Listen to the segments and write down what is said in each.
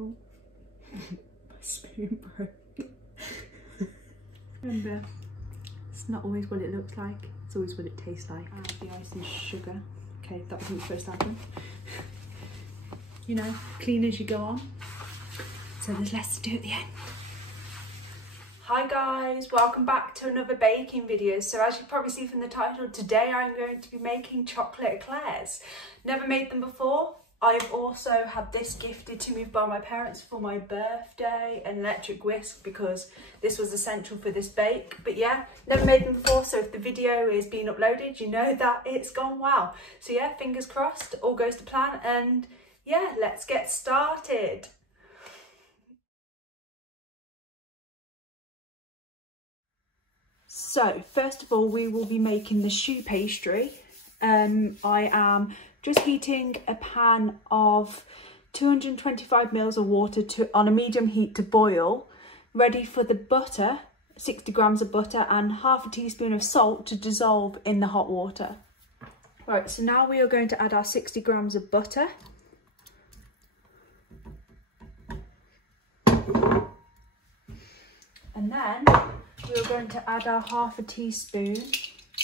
Oh, my spoon broke. Remember, it's not always what it looks like, it's always what it tastes like. Add the icing sugar. Okay, that wasn't supposed to happen. You know, clean as you go on. So there's less to do at the end. Hi guys, welcome back to another baking video. So as you probably see from the title, today I'm going to be making chocolate eclairs. Never made them before. I've also had this gifted to me by my parents for my birthday, an electric whisk, because this was essential for this bake. But yeah, never made them before, so if the video is being uploaded, you know that it's gone well. So yeah, fingers crossed, all goes to plan, and yeah, let's get started. So first of all, we will be making the choux pastry. I am just heating a pan of 225 ml of water on a medium heat to boil, ready for the butter, 60 grams of butter and half a teaspoon of salt to dissolve in the hot water. Right, so now we are going to add our 60 grams of butter. And then we're going to add our half a teaspoon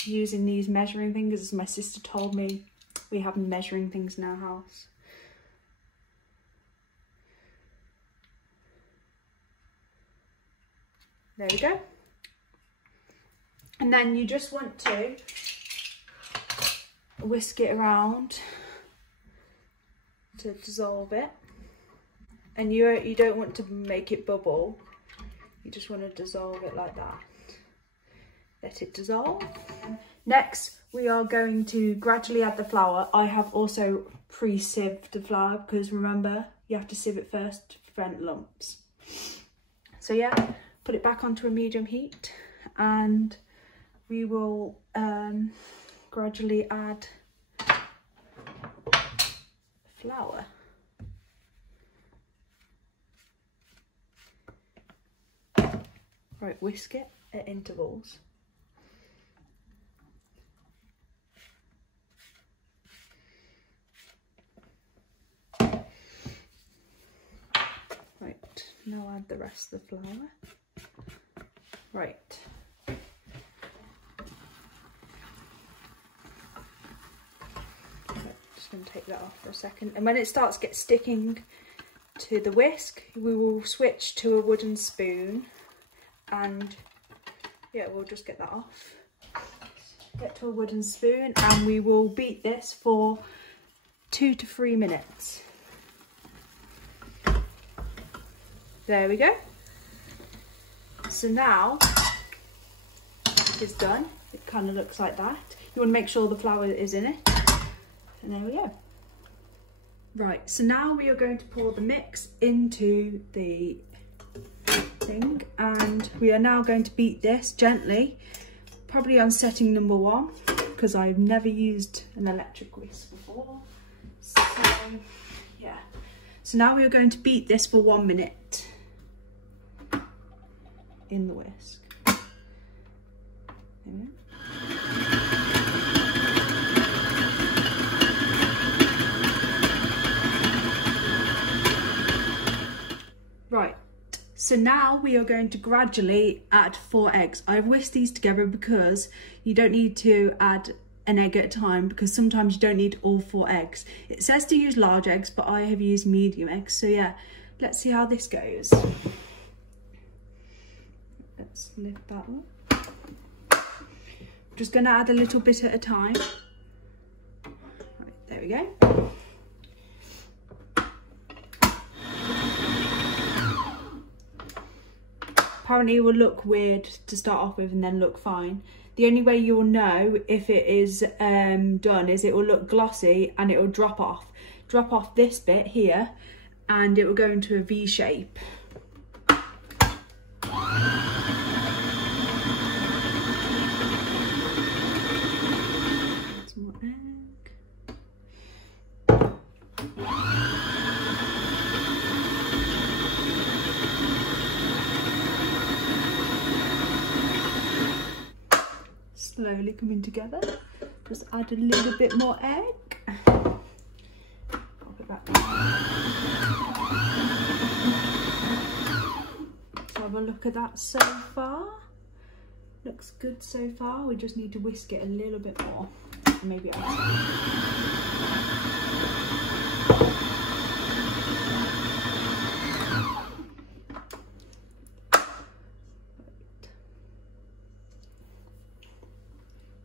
using these measuring fingers, as my sister told me. We have measuring things in our house. There we go. And then you just want to whisk it around to dissolve it. And you don't want to make it bubble. You just want to dissolve it like that. Let it dissolve. Next, we are going to gradually add the flour. I have also pre-sieved the flour because remember, you have to sieve it first to prevent lumps. So yeah, put it back onto a medium heat and we will gradually add flour. Right, whisk it at intervals. Right, now add the rest of the flour. Right. Just going to take that off for a second. And when it starts to get sticking to the whisk, we will switch to a wooden spoon. And yeah, we'll just get that off. Get to a wooden spoon and we will beat this for 2 to 3 minutes. There we go. So now it's done. It kind of looks like that. You want to make sure the flour is in it. And there we go. Right, so now we are going to pour the mix into the thing, and we are now going to beat this gently, probably on setting number 1, because I've never used an electric whisk before. So yeah, so now we are going to beat this for 1 minute in the whisk. There we go. Right. So now we are going to gradually add 4 eggs. I've whisked these together because you don't need to add an egg at a time, because sometimes you don't need all 4 eggs. It says to use large eggs, but I have used medium eggs. So yeah, let's see how this goes. Let's lift that up. I'm just going to add a little bit at a time. Right, there we go. Apparently it will look weird to start off with and then look fine. The only way you'll know if it is done is it will look glossy and it will drop off this bit here, and it will go into a V shape. Some more egg. Slowly coming together. Just add a little bit more egg. Pop it back. look at that so far. Looks good so far. We just need to whisk it a little bit more. Maybe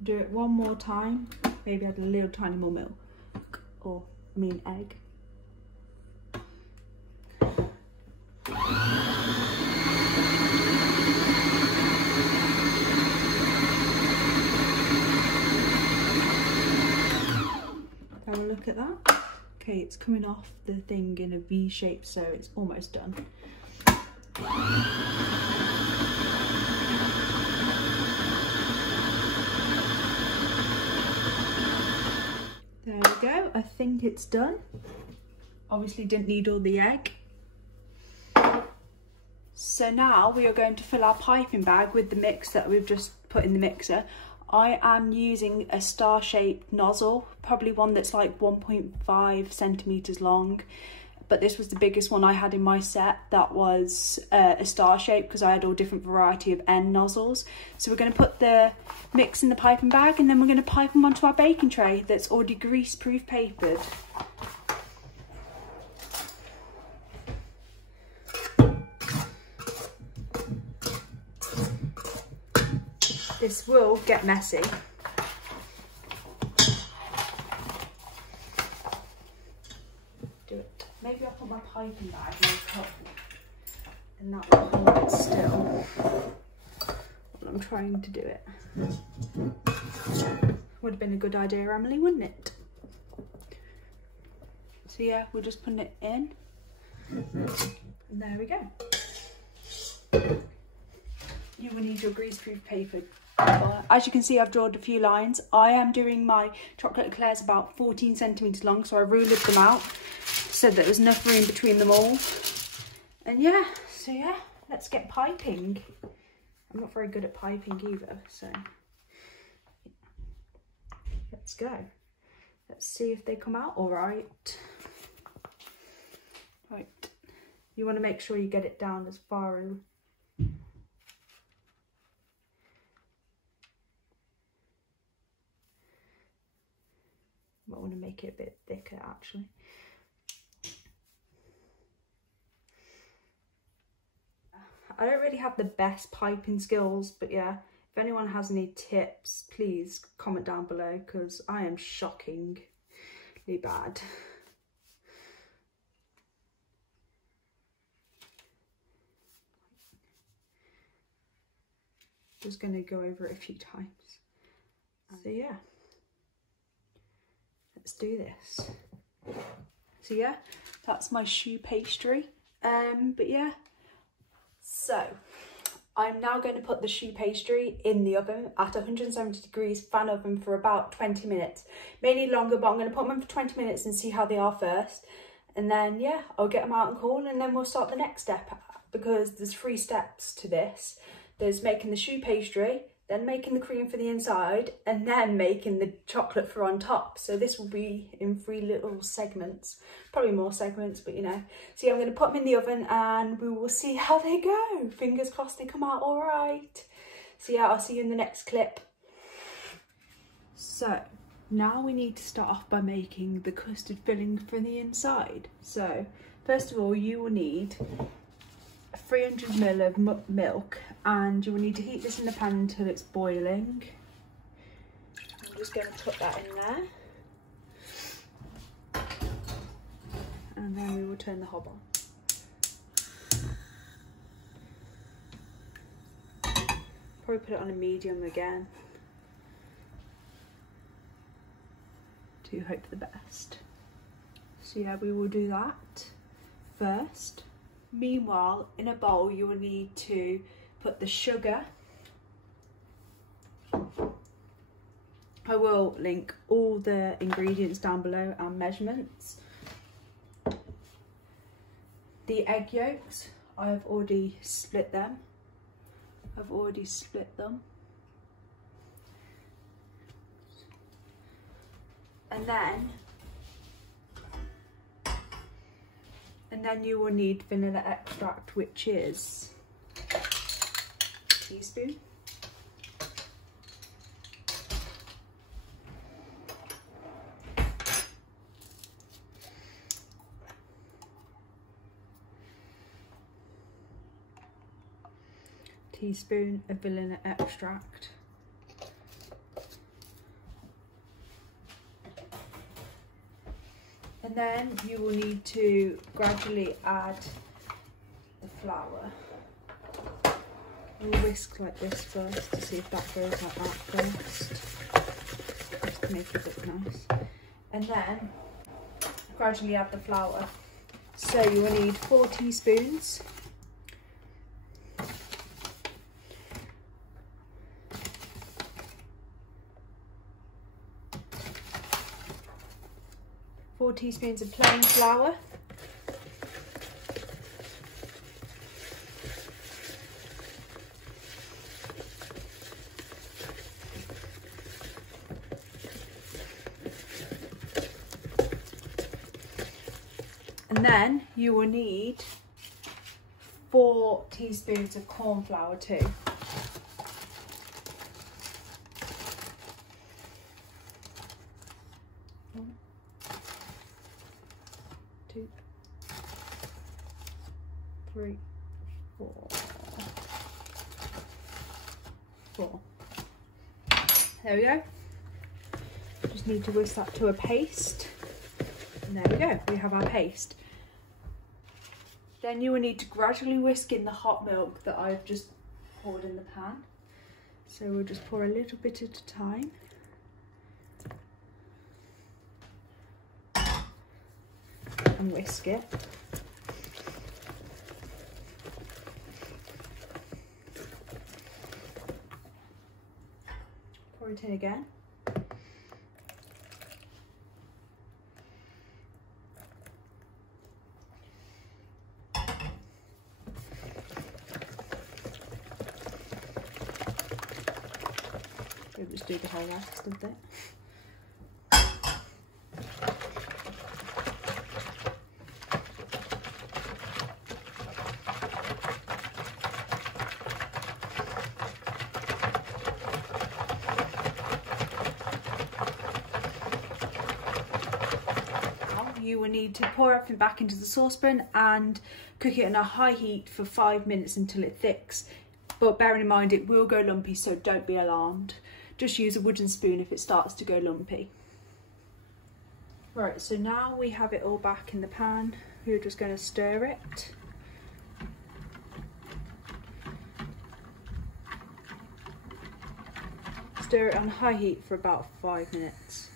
do it one more time. Maybe add a little tiny more milk, or I mean egg. Have a look at that. Okay, it's coming off the thing in a V shape, so it's almost done. There we go, I think it's done. Obviously didn't need all the egg. So now we are going to fill our piping bag with the mix that we've just put in the mixer. I am using a star-shaped nozzle, probably one that's like 1.5 centimeters long, but this was the biggest one I had in my set that was a star shape, because I had all different variety of end nozzles. So we're going to put the mix in the piping bag, and then we're going to pipe them onto our baking tray that's already grease-proof papered. This will get messy. Do it. Maybe I'll put my piping bag in a cup, and that will hold it still while I'm trying to do it. Would have been a good idea, Emily, wouldn't it? So yeah, we're just putting it in. And there we go. You will need your greaseproof paper. As you can see, I've drawn a few lines. I am doing my chocolate eclairs about 14 centimeters long, so I ruled them out so that there's enough room between them all. And yeah, so yeah, let's get piping. I'm not very good at piping either, so let's go. Let's see if they come out all right. Right, you want to make sure you get it down as far as I want to make it a bit thicker actually. I don't really have the best piping skills, but yeah, if anyone has any tips, please comment down below, because I am shockingly bad. Just going to go over it a few times. So yeah. Let's do this. So yeah, that's my choux pastry. But yeah, so I'm now going to put the choux pastry in the oven at 170 degrees fan oven for about 20 minutes. Mainly longer, but I'm going to put them in for 20 minutes and see how they are first. And then yeah, I'll get them out and cool, and then we'll start the next step, because there's 3 steps to this. There's making the choux pastry, then making the cream for the inside, and then making the chocolate for on top. So this will be in 3 little segments, probably more segments, but you know. So yeah, I'm going to put them in the oven and we will see how they go. Fingers crossed they come out all right. So yeah, I'll see you in the next clip. So now we need to start off by making the custard filling for the inside. So first of all, you will need 300 ml of milk, and you will need to heat this in the pan until it's boiling. I'm just going to put that in there, and then we will turn the hob on. Probably put it on a medium again to hope for the best. So yeah, we will do that first. Meanwhile, in a bowl you will need to put the sugar. I will link all the ingredients down below and measurements. The egg yolks, I have already split them. And then you will need vanilla extract, which is teaspoon. Teaspoon of vanilla extract. And then you will need to gradually add the flour. We'll whisk like this first to see if that goes like that first. Just to make it look nice. And then gradually add the flour. So you will need 4 teaspoons. Four teaspoons of plain flour. And then you will need 4 teaspoons of cornflour too. 2, 3, 4. There we go. Just need to whisk that to a paste. And there we go, we have our paste. Then you will need to gradually whisk in the hot milk that I've just poured in the pan. So we'll just pour a little bit at a time. And whisk it. Pour it in again. We'll just do the whole rest of it. You will need to pour everything back into the saucepan and cook it on a high heat for 5 minutes until it thicks. But bearing in mind it will go lumpy, so don't be alarmed. Just use a wooden spoon if it starts to go lumpy. Right, so now we have it all back in the pan. We're just going to stir it. Stir it on high heat for about 5 minutes.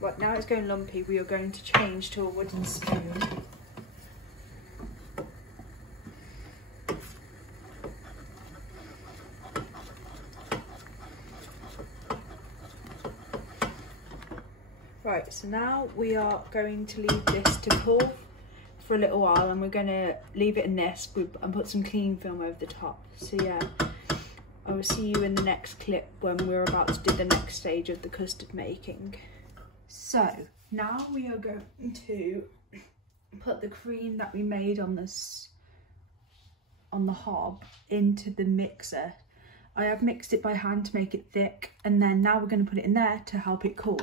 Right, now it's going lumpy, we are going to change to a wooden spoon. Right, so now we are going to leave this to cool for a little while, and we're going to leave it in this and put some cling film over the top. So yeah, I will see you in the next clip when we're about to do the next stage of the custard making. So now we are going to put the cream that we made on this on the hob into the mixer. I have mixed it by hand to make it thick, and then now we're going to put it in there to help it cool.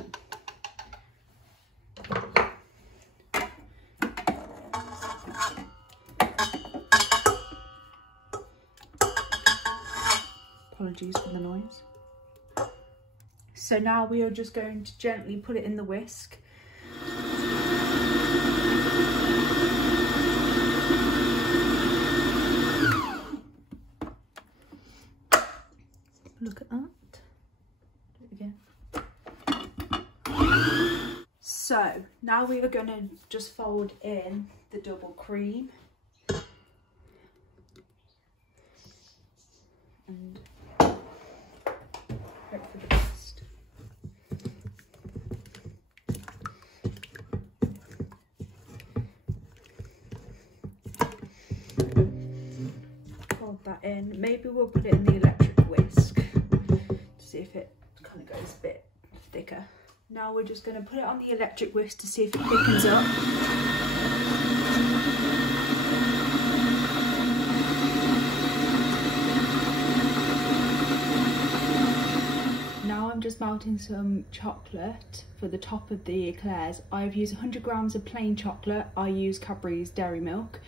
Apologies for the noise. So now we are just going to gently put it in the whisk. Look at that. Do it again. So now we are going to just fold in the double cream. And hope for the best. Fold that in. Maybe we'll put it in the electric whisk to see if it kind of goes a bit thicker. Now we're just going to put it on the electric whisk to see if it thickens up. Now I'm just melting some chocolate for the top of the eclairs. I've used 100 grams of plain chocolate. I use Cadbury's dairy milk,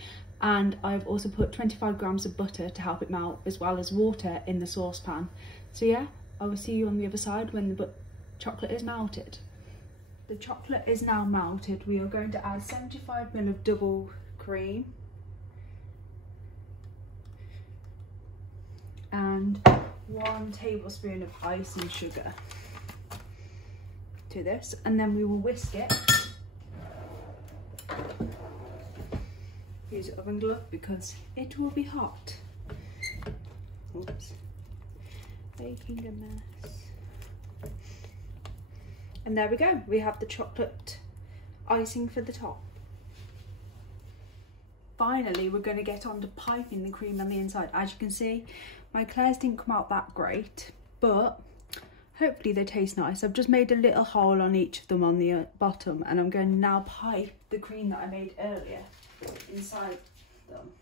and I've also put 25 grams of butter to help it melt, as well as water in the saucepan. So yeah, I will see you on the other side when the chocolate is melted. The chocolate is now melted. We are going to add 75 ml of double cream and 1 tablespoon of icing sugar to this, and then we will whisk it. Use an oven glove because it will be hot. Oops. Making a mess. And there we go, we have the chocolate icing for the top. Finally, we're going to get on to piping the cream on the inside. As you can see, my eclairs didn't come out that great, but hopefully they taste nice. I've just made a little hole on each of them on the bottom, and I'm going to now pipe the cream that I made earlier inside them.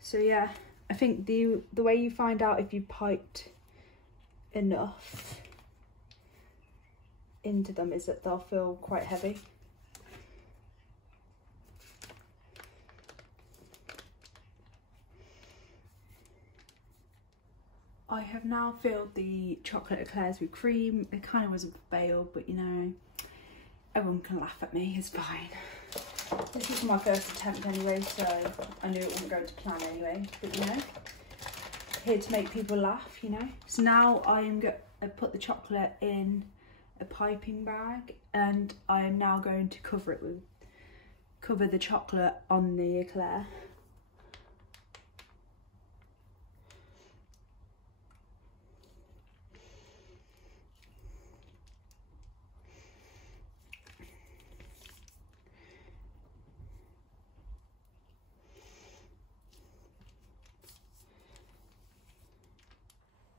So yeah, I think the way you find out if you piped enough into them is that they'll feel quite heavy. I have now filled the chocolate eclairs with cream. It kind of was a fail, but you know, everyone can laugh at me, it's fine. This was my first attempt anyway, so I knew it wouldn't go to plan anyway, but you know, here to make people laugh, you know. So now I put the chocolate in a piping bag, and I am now going to cover the chocolate on the eclair.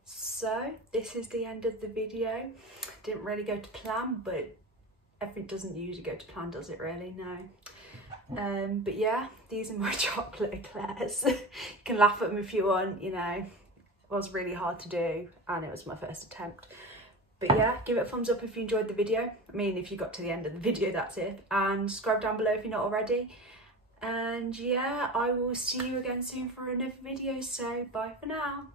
So this is the end of the video. Didn't really go to plan, but everything doesn't usually go to plan, does it really? No. But yeah, these are my chocolate eclairs. You can laugh at them if you want, you know. It was really hard to do, and it was my first attempt. But yeah, give it a thumbs up if you enjoyed the video. I mean, if you got to the end of the video, that's it. And subscribe down below if you're not already. And yeah, I will see you again soon for another video, so bye for now.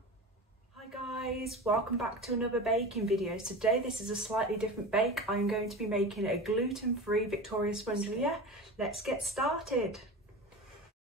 Hi guys, welcome back to another baking video. So today this is a slightly different bake. I'm going to be making a gluten-free Victoria sponge. Yeah, let's get started.